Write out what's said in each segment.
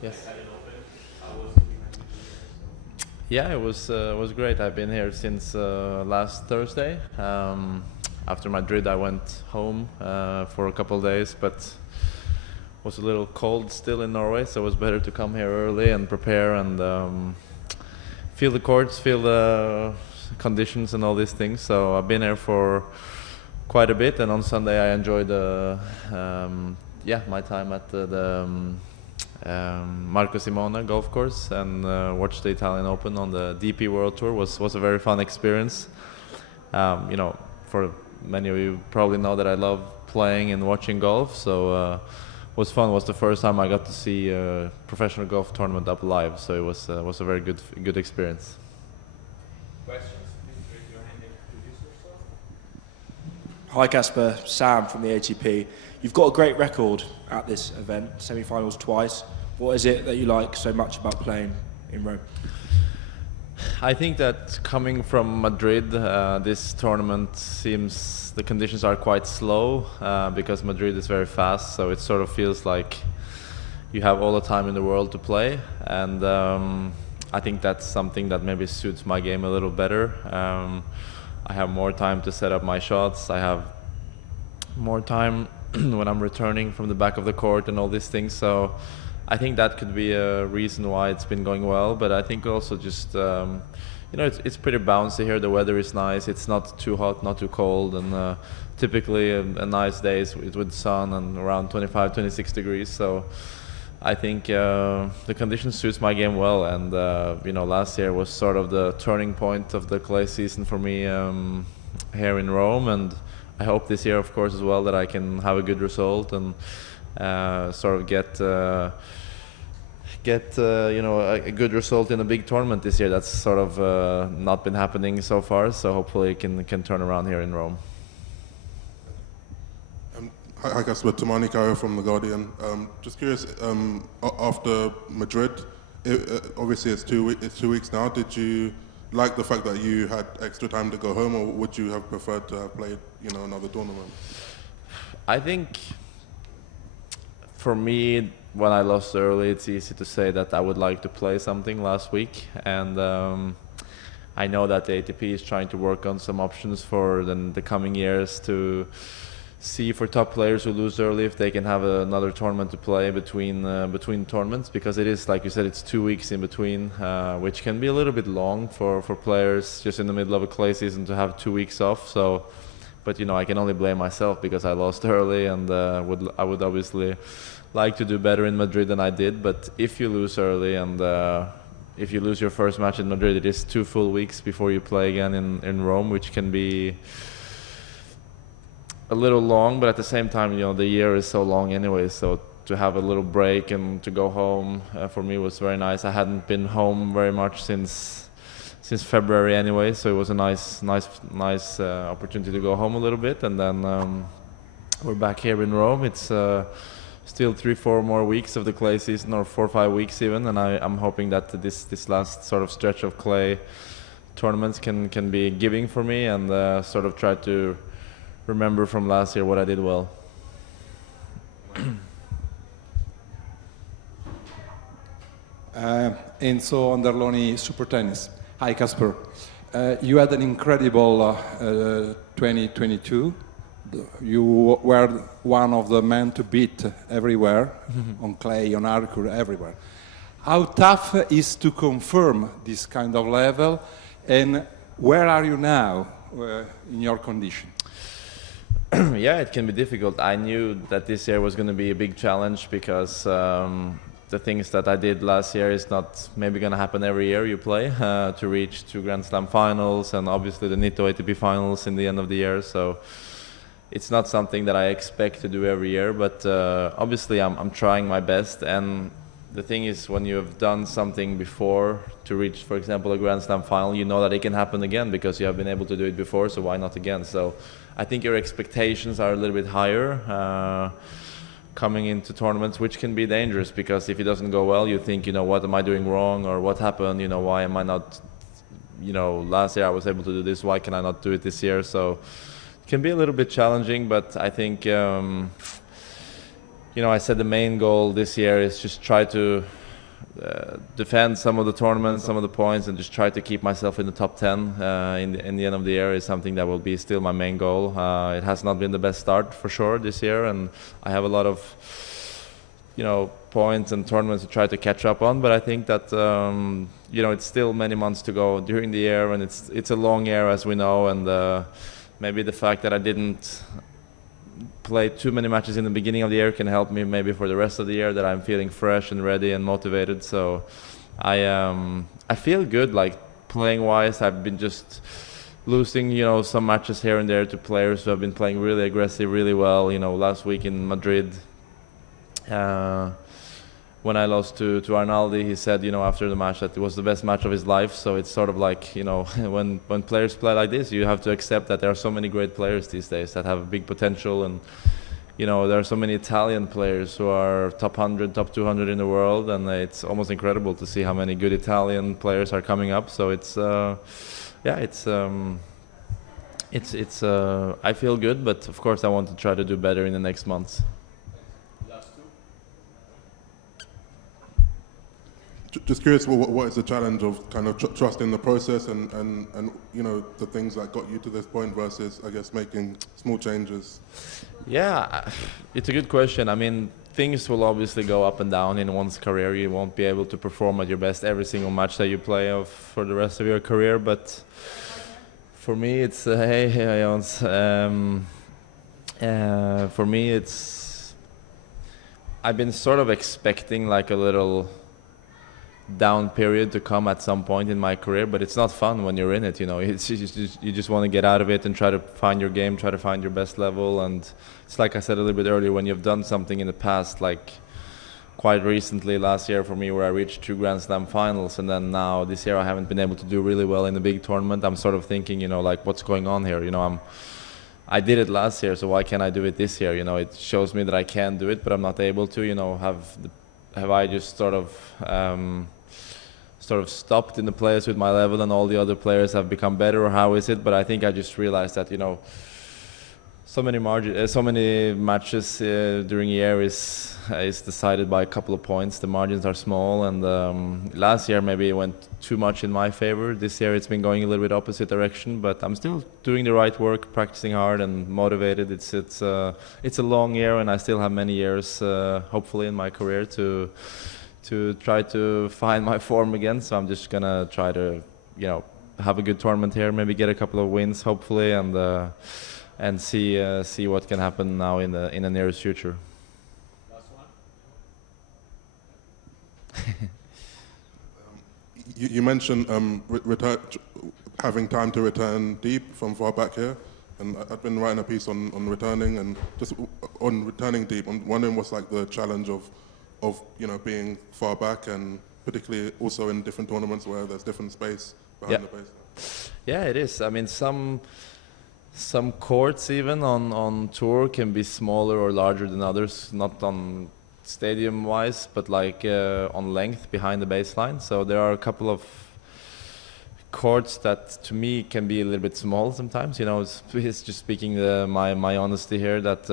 Yes. Yeah, it was great. I've been here since last Thursday. After Madrid, I went home for a couple of days, but was a little cold still in Norway, so it was better to come here early and prepare and feel the courts, feel the conditions and all these things. So I've been here for quite a bit, and on Sunday I enjoyed my time at the Marco Simone golf course and watched the Italian Open on the DP World Tour. Was a very fun experience. For many of you probably know that I love playing and watching golf, so was fun. Was the first time I got to see a professional golf tournament up live, so it was a very good experience. Questions? Please raise your hand and introduce yourself. Hi Casper, Sam from the ATP. You've got a great record at this event, semi-finals twice. What is it that you like so much about playing in Rome? I think that coming from Madrid, this tournament seems the conditions are quite slow because Madrid is very fast, so it sort of feels like you have all the time in the world to play, and I think that's something that maybe suits my game a little better. I have more time to set up my shots. I have more time when I'm returning from the back of the court and all these things, so I think that could be a reason why it's been going well. But I think also just it's pretty bouncy here. The weather is nice. It's not too hot, not too cold, and typically a nice day is with sun and around 25, 26 degrees. So I think the conditions suits my game well. And last year was sort of the turning point of the clay season for me here in Rome, and I hope this year, of course, as well, that I can have a good result and sort of get a good result in a big tournament this year. That's sort of not been happening so far, so hopefully it can turn around here in Rome. Hi Casper, Tamani Karo from The Guardian. Just curious, after Madrid, obviously it's 2 weeks now, did you like the fact that you had extra time to go home, or would you have preferred to have played another tournament? I think for me, when I lost early, it's easy to say that I would like to play something last week, and I know that the ATP is trying to work on some options for the coming years to see for top players who lose early if they can have another tournament to play between tournaments, because it is, like you said, it's 2 weeks in between, which can be a little bit long for players just in the middle of a clay season to have 2 weeks off. So, but I can only blame myself because I lost early, and I would obviously like to do better in Madrid than I did. But if you lose early and if you lose your first match in Madrid, it is 2 full weeks before you play again in Rome, which can be a little long, but at the same time, the year is so long anyway, so to have a little break and to go home for me was very nice. I hadn't been home very much since February anyway, so it was a nice opportunity to go home a little bit, and then we're back here in Rome. It's still 3-4 more weeks of the clay season, or 4 or 5 weeks even, and I'm hoping that this last sort of stretch of clay tournaments can be giving for me, and sort of try to remember from last year what I did well. Enzo Anderloni, Super Tennis. Hi Casper. You had an incredible 2022. You were one of the men to beat everywhere, on clay, on hardcore, everywhere. How tough is to confirm this kind of level, and where are you now in your condition? Yeah, it can be difficult. I knew that this year was going to be a big challenge because the things that I did last year is not maybe going to happen every year you play, to reach 2 Grand Slam finals and obviously the Nitto ATP finals in the end of the year. So it's not something that I expect to do every year, but obviously I'm trying my best. And the thing is, when you have done something before to reach, for example, a Grand Slam final, you know that it can happen again because you have been able to do it before, so why not again? So I think your expectations are a little bit higher coming into tournaments, which can be dangerous because if it doesn't go well, you think, what am I doing wrong, or what happened, why am I not, last year I was able to do this, why can I not do it this year? So it can be a little bit challenging, but I think, I said the main goal this year is just try to defend some of the tournaments, some of the points, and just try to keep myself in the top 10 in the end of the year is something that will be still my main goal. It has not been the best start for sure this year, and I have a lot of points and tournaments to try to catch up on. But I think that it's still many months to go during the year, and it's a long year, as we know, and maybe the fact that I didn't play too many matches in the beginning of the year can help me maybe for the rest of the year, that I'm feeling fresh and ready and motivated. So I feel good, like playing wise. I've been just losing some matches here and there to players who have been playing really aggressive, really well. Last week in Madrid, when I lost to Arnaldi, he said after the match that it was the best match of his life. So it's sort of like when players play like this, you have to accept that there are so many great players these days that have big potential, and there are so many Italian players who are top 100, top 200 in the world, and it's almost incredible to see how many good Italian players are coming up. So I feel good, but of course I want to try to do better in the next months. Just curious, what is the challenge of kind of trusting the process and the things that got you to this point versus, I guess, making small changes? Yeah, it's a good question. I mean, things will obviously go up and down in one's career. You won't be able to perform at your best every single match that you play for the rest of your career. But for me, it's hey Jons. For me, it's I've been sort of expecting like a little down period to come at some point in my career, but it's not fun when you're in it. You just want to get out of it and try to find your game, try to find your best level. And it's like I said a little bit earlier, when you've done something in the past, like quite recently last year for me, where I reached 2 Grand Slam finals, and then now this year I haven't been able to do really well in the big tournament. I'm sort of thinking, like, what's going on here? I did it last year, so why can't I do it this year? It shows me that I can do it, but I'm not able to. Have I just sort of stopped in the players with my level, and all the other players have become better, or how is it? But I think I just realized that so many matches during a year is decided by a couple of points. The margins are small, and last year maybe it went too much in my favor. This year it's been going a little bit opposite direction, but I'm still doing the right work, practicing hard and motivated. It's a long year, and I still have many years hopefully in my career to try to find my form again. So I'm just gonna try to have a good tournament here, maybe get a couple of wins hopefully, and see what can happen now in the nearest future. Last one. You mentioned having time to return deep from far back here, and I've been writing a piece on returning, and just on returning deep. I'm wondering what's like the challenge of being far back, and particularly also in different tournaments where there's different space behind the base. Yeah, it is. I mean, some courts even on tour can be smaller or larger than others, not on stadium wise, but like on length behind the baseline. So there are a couple of courts that to me can be a little bit small sometimes. It's just speaking my honesty here, that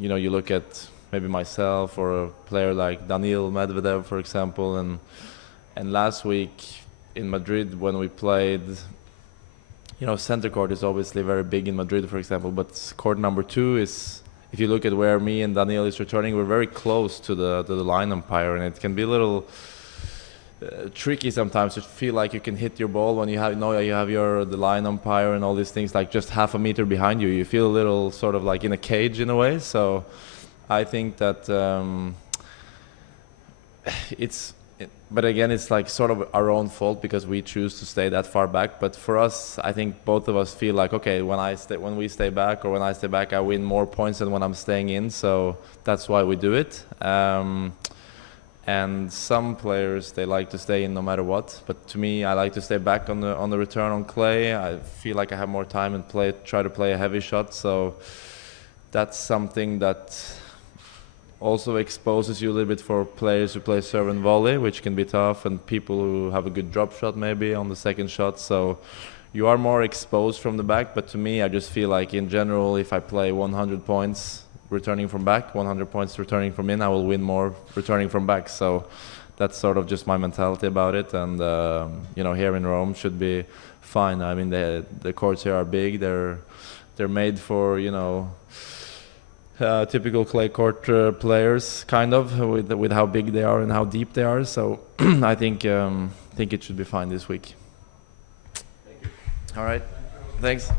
you look at maybe myself or a player like Daniil Medvedev, for example, and last week in Madrid when we played, center court is obviously very big in Madrid, for example, but court number 2 is, if you look at where me and Daniil is returning, we're very close to the line umpire, and it can be a little tricky sometimes to feel like you can hit your ball when you have the line umpire and all these things like just half a meter behind you. You feel a little sort of like in a cage in a way. So I think that but again, it's like sort of our own fault because we choose to stay that far back. But for us, I think both of us feel like, okay, when we stay back, or when I stay back, I win more points than when I'm staying in. So that's why we do it. And some players, they like to stay in no matter what. But to me, I like to stay back on the return on clay. I feel like I have more time and try to play a heavy shot. So that's something that also exposes you a little bit for players who play serve and volley, which can be tough, and people who have a good drop shot maybe on the second shot. So you are more exposed from the back. But to me, I just feel like in general, if I play 100 points returning from back, 100 points returning from in, I will win more returning from back. So that's sort of just my mentality about it. And you know, here in Rome should be fine. I mean, the courts here are big. They're made for, you know, typical clay court players, kind of, with how big they are and how deep they are. So I think it should be fine this week. All right, thanks.